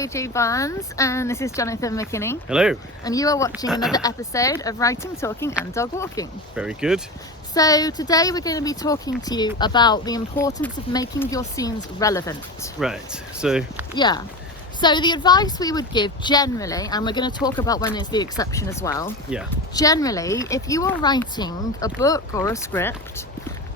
Hello, Jay Barnes, and this is Jonathan McKinney. Hello. And you are watching another episode of Writing, Talking and Dog Walking. Very good. So today we're going to be talking to you about the importance of making your scenes relevant. Right, so... Yeah. So the advice we would give generally, and we're going to talk about when is the exception as well. Yeah. Generally, if you are writing a book or a script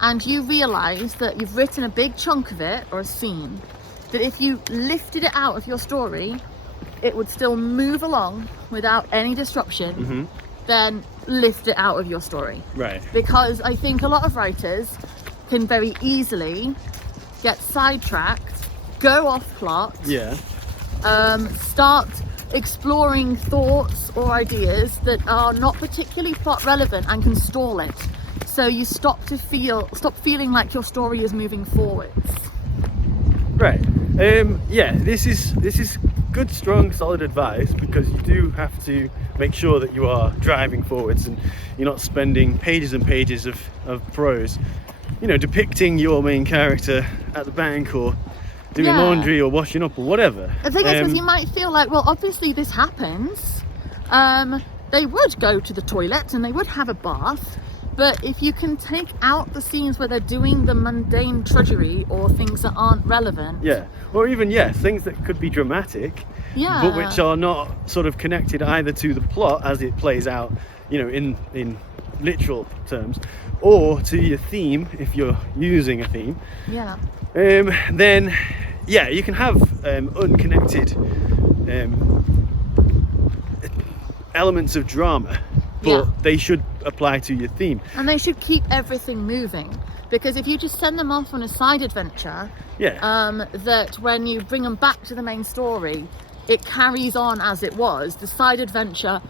and you realise that you've written a big chunk of it, or a scene, that if you lifted it out of your story, it would still move along without any disruption, then lift it out of your story. Right. Because I think a lot of writers can very easily get sidetracked, go off plot, start exploring thoughts or ideas that are not particularly plot relevant and can stall it. So you stop feeling like your story is moving forwards. Right. This is good, strong, solid advice, because you do have to make sure that you are driving forwards and you're not spending pages and pages of prose, depicting your main character at the bank or doing laundry or washing up or whatever. The thing is, you might feel like, well, obviously this happens. They would go to the toilet and they would have a bath. But if you can take out the scenes where they're doing the mundane trudgery or things that aren't relevant. Yeah, or even, things that could be dramatic, but which are not sort of connected either to the plot as it plays out, in literal terms, or to your theme, if you're using a theme. Yeah. Then, you can have unconnected elements of drama. But they should apply to your theme. And they should keep everything moving. Because if you just send them off on a side adventure, that when you bring them back to the main story, it carries on as it was. The side adventure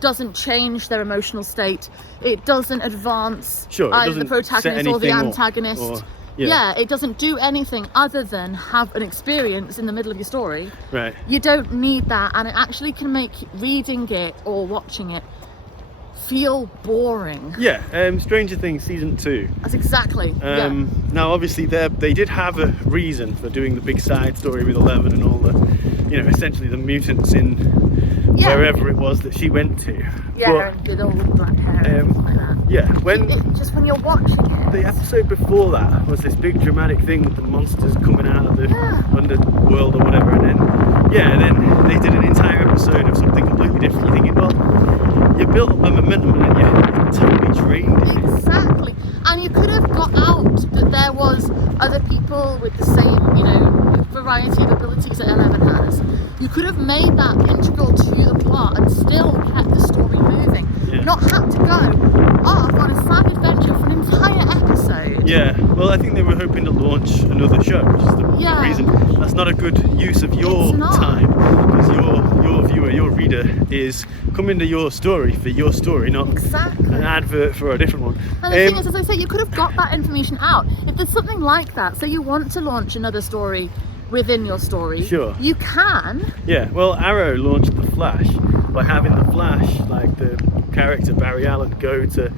doesn't change their emotional state. It doesn't advance either the protagonist or the antagonist. It doesn't do anything other than have an experience in the middle of your story. Right. You don't need that, and it actually can make reading it or watching it feel boring. Stranger Things season 2. That's exactly. Now, obviously, they did have a reason for doing the big side story with 11 and all the, essentially the mutants in wherever it was that she went to. And did all the black hair and stuff like that. Just when you're watching it. The episode before that was this big dramatic thing with the monsters coming out of the underworld or whatever, and then they did an entire episode of something completely different. You're thinking, well, you built up a momentum and you totally drained it. Exactly. And you could have got out that there was other people with the same, variety of abilities that Eleven has. You could have made that integral to the plot and still kept the story moving. Not had to go off on a side adventure for an entire episode. Well, I think they were hoping to launch another show, which is the reason. That's not a good use of your time, because your viewer, your reader is coming to your story for your story, not an advert for a different one. And the thing is, as I say, you could have got that information out. If there's something like that, so you want to launch another story within your story, you can. Well, Arrow launched The Flash by having The Flash, like the character Barry Allen, go to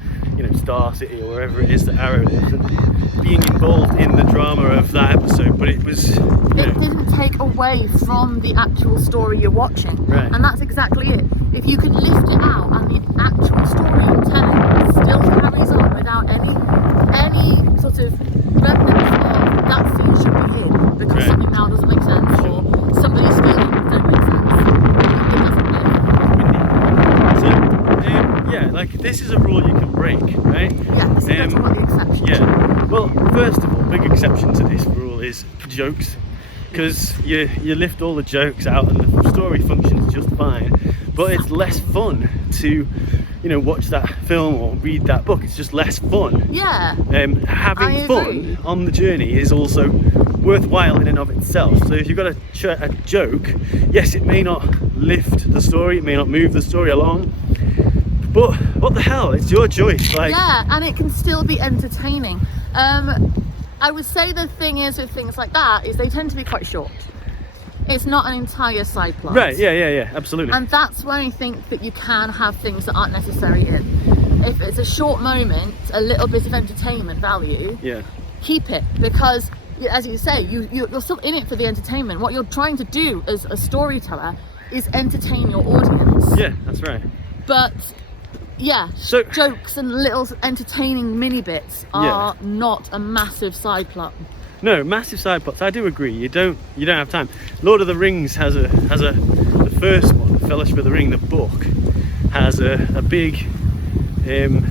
Star City or wherever it is that Arrow is, and being involved in the drama of that episode, but it didn't take away from the actual story you're watching. And that's exactly it. If you can lift it out and the actual story you're telling still carries on without any sort of remnants of that scene should be hid because something now doesn't make sense, or somebody's feelings don't make sense, it doesn't live. So this is a rule you can break, right? So that's what the exception. Well, first of all, big exception to this rule is jokes, because you lift all the jokes out and the story functions just fine, but it's less fun to watch that film or read that book. It's just less fun. Having fun on the journey is also worthwhile in and of itself. So if you've got a joke, yes, it may not lift the story, it may not move the story along, but what the hell, it's your choice. And it can still be entertaining. I would say the thing is with things like that is they tend to be quite short. It's not an entire side plot. Absolutely. And that's where I think that you can have things that aren't necessary in. If it's a short moment, a little bit of entertainment value, keep it, because as you say, you're still in it for the entertainment. What you're trying to do as a storyteller is entertain your audience. Yeah, that's right. But yeah, so jokes and little entertaining mini bits are not a massive side plot. No, massive side plots. I do agree. You don't have time. Lord of the Rings has the first one, Fellowship of the Ring, the book, has a big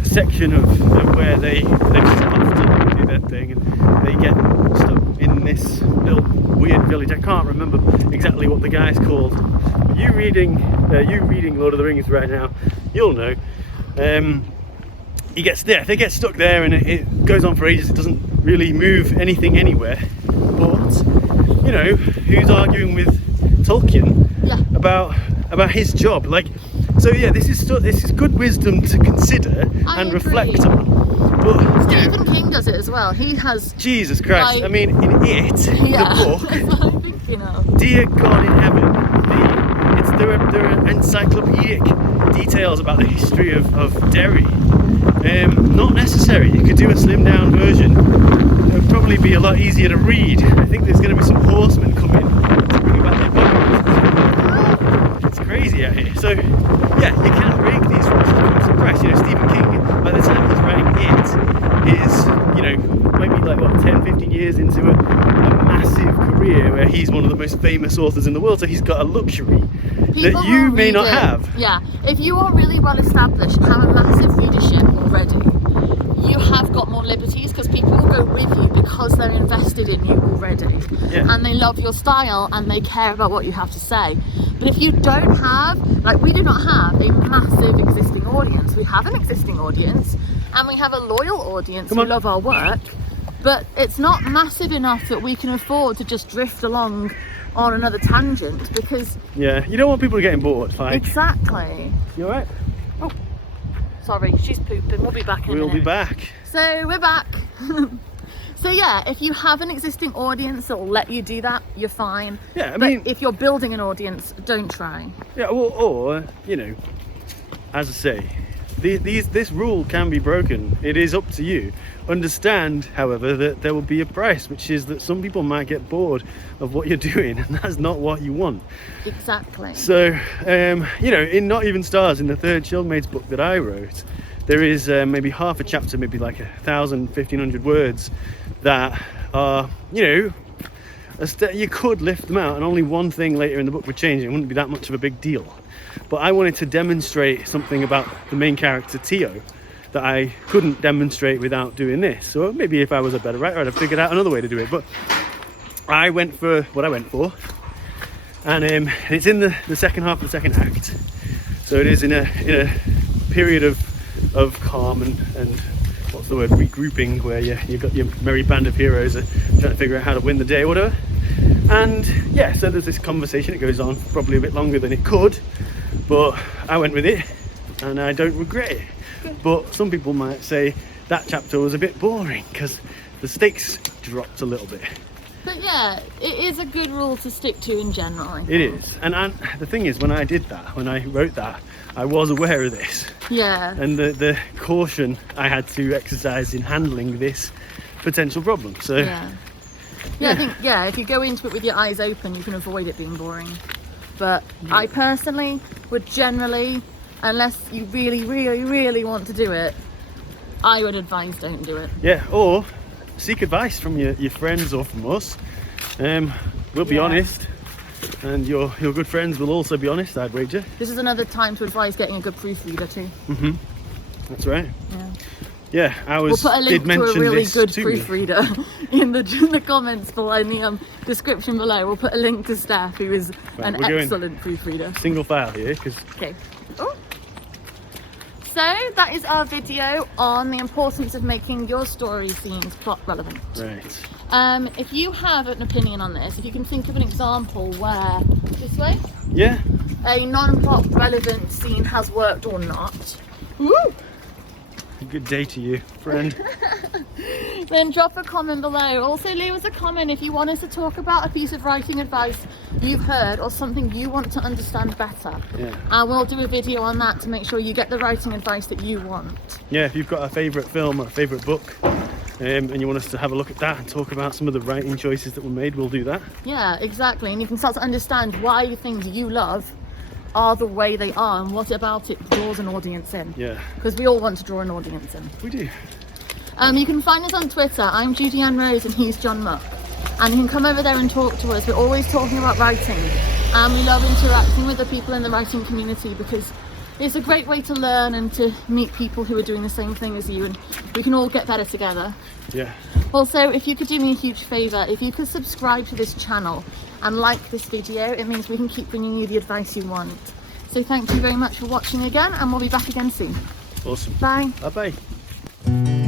section of where they just have to do their thing, and they get stuck in this little weird village. I can't remember exactly what the guy's called. You reading Lord of the Rings right now, you'll know. They get stuck there, and it goes on for ages. It doesn't really move anything anywhere. But you know, who's arguing with Tolkien about his job? Like, so yeah, this is good wisdom to consider and reflect on. But Stephen King does it as well. He has Jesus Christ. Like, I mean, in the book, dear God in heaven, there are encyclopedic details about the history of Derry. Not necessary. You could do a slimmed down version. It would probably be a lot easier to read. I think there's going to be some horsemen coming to bring back their bodies. It's crazy out here. So yeah, you can break these rules. I'm surprised. You know, Stephen King, by the time he's writing it, is, you know, maybe like what, 10-15 years into a massive career where he's one of the most famous authors in the world. So he's got a luxury that you may not have. Yeah, if you are really well established and have a massive readership already, you have got more liberties, because people will go with you because they're invested in you already, and they love your style and they care about what you have to say. But if you don't have, like, we do not have a massive existing audience. We have an existing audience and we have a loyal audience who love our work, but it's not massive enough that we can afford to just drift along on another tangent, because you don't want people getting bored. Like, exactly. You alright? Oh, sorry, she's pooping. We'll be back in a minute. We'll be back. So we're back. So yeah, if you have an existing audience that will let you do that, you're fine. Yeah, I mean, if you're building an audience, don't try. Yeah, or you know, as I say, this rule can be broken. It is up to you. Understand, however, that there will be a price, which is that some people might get bored of what you're doing, and that's not what you want. Exactly. So, you know, in Not Even Stars, in the third Shieldmaids book that I wrote, there is maybe half a chapter, maybe like 1,000, 1,500 words that are, you know, you could lift them out, and only one thing later in the book would change. It wouldn't be that much of a big deal. But I wanted to demonstrate something about the main character, Tio, that I couldn't demonstrate without doing this. So maybe if I was a better writer, I'd have figured out another way to do it. But I went for what I went for, and it's in the second half of the second act. So it is in a period of calm and what's the word, regrouping, where you've got your merry band of heroes trying to figure out how to win the day or whatever. And yeah, so there's this conversation. It goes on probably a bit longer than it could, but I went with it and I don't regret it. But some people might say that chapter was a bit boring because the stakes dropped a little bit. But yeah, it is a good rule to stick to in general. It is. And the thing is, when I wrote that, I was aware of this. Yeah. And the caution I had to exercise in handling this potential problem. So yeah, I think if you go into it with your eyes open, you can avoid it being boring. But I personally would generally, unless you really, really, really want to do it, I would advise don't do it. Yeah, or seek advice from your friends or from us. We'll be honest, and your good friends will also be honest, I'd wager. This is another time to advise getting a good proofreader too. That's right. Yeah, we'll put a link to a really good proofreader in the comments below, in the description below. We'll put a link to Steph, who is an excellent proofreader. Single file here, because. Okay. Oh. So that is our video on the importance of making your story scenes plot relevant. Right. If you have an opinion on this, if you can think of an example where this way, a non-plot relevant scene has worked or not. Woo! Good day to you, friend. Then drop a comment below. Also leave us a comment if you want us to talk about a piece of writing advice you've heard or something you want to understand better. And we'll do a video on that to make sure you get the writing advice that you want. Yeah, if you've got a favourite film or a favourite book and you want us to have a look at that and talk about some of the writing choices that were made, we'll do that. Yeah, exactly. And you can start to understand why the things you love are the way they are and what about it draws an audience in. Yeah. Because we all want to draw an audience in. We do. You can find us on Twitter. I'm Judy Ann Rose and he's John Muck. And you can come over there and talk to us. We're always talking about writing. And we love interacting with the people in the writing community because it's a great way to learn and to meet people who are doing the same thing as you, and we can all get better together. Yeah. Also, if you could do me a huge favour, if you could subscribe to this channel and like this video, it means we can keep bringing you the advice you want. So thank you very much for watching again, and we'll be back again soon. Awesome. Bye. Bye bye.